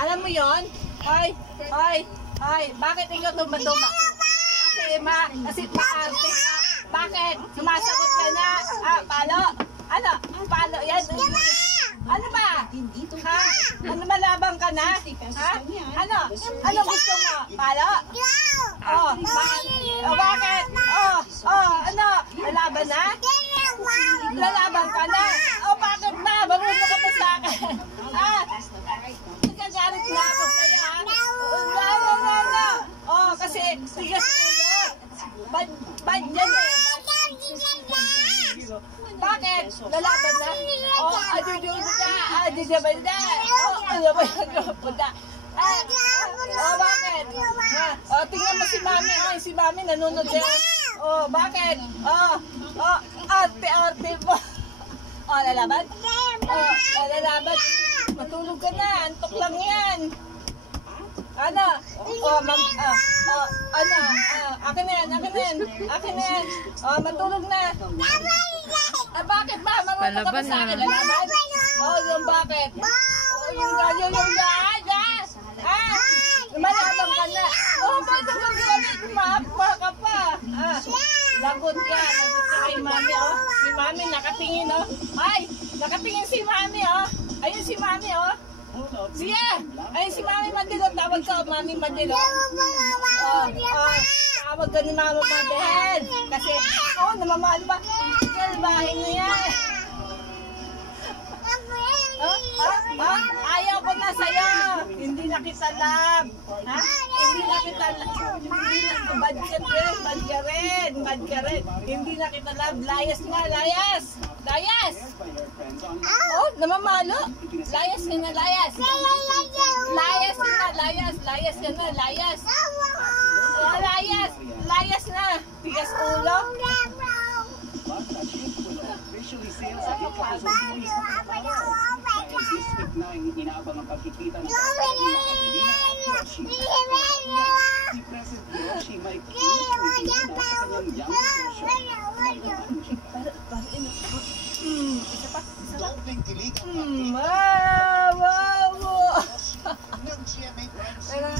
Alam mo yon? Hoy, hoy, hoy, bakit ikaw tumatuma? Kasi maarte ka. Bakit? Sumasagot ka na. Palo. Ano? Palo yan. Ano ba? Ha? Ano malabang ka na? Ha? Ano? Ano gusto mo? Palo? Oh, bakit? Ano? Lalaban na? Lalaban ka na? Bakit na? Marunong ka pa sa akin. Nagkagalit na ako sa'yo, ha? Kasi tigas ulo. Bad yan eh. Bakit? Lalaban na? Bakit? Tingnan mo si Mami. Si Mami nanonood siya. Bakit? Arte mo. Lalaban? Lalaban. Matulog ka na. Antok lang yan. Ano? Akin na yan. Matulog na. Bakit ba? Marunong ka pa sa akin. Lalaban? Yung bakit? Yung malabang ka na. Ba't ang galit? Maapa ka pa. Lagot ka kay Mami, Si Mami nakatingin, Ay, nakatingin si Mami, Ayun si Mami, Sige! Ayun si Mami Madilo. Tawag ka, Mami Madilo. Tawag ka ni Mama Madel. Kasi, namamahal ba? Bahay mo yan. Ayaw ko na sa'yo. Hindi na kita love. Hindi na kita love. Bad ka rin. Hindi na kita love. Layas nga, layas. Namamalo. Layas ka na, layas. Layas na. Tigas ulo. Inaabang ang pagkikita ng si President Yoshi may sa kanyang young version.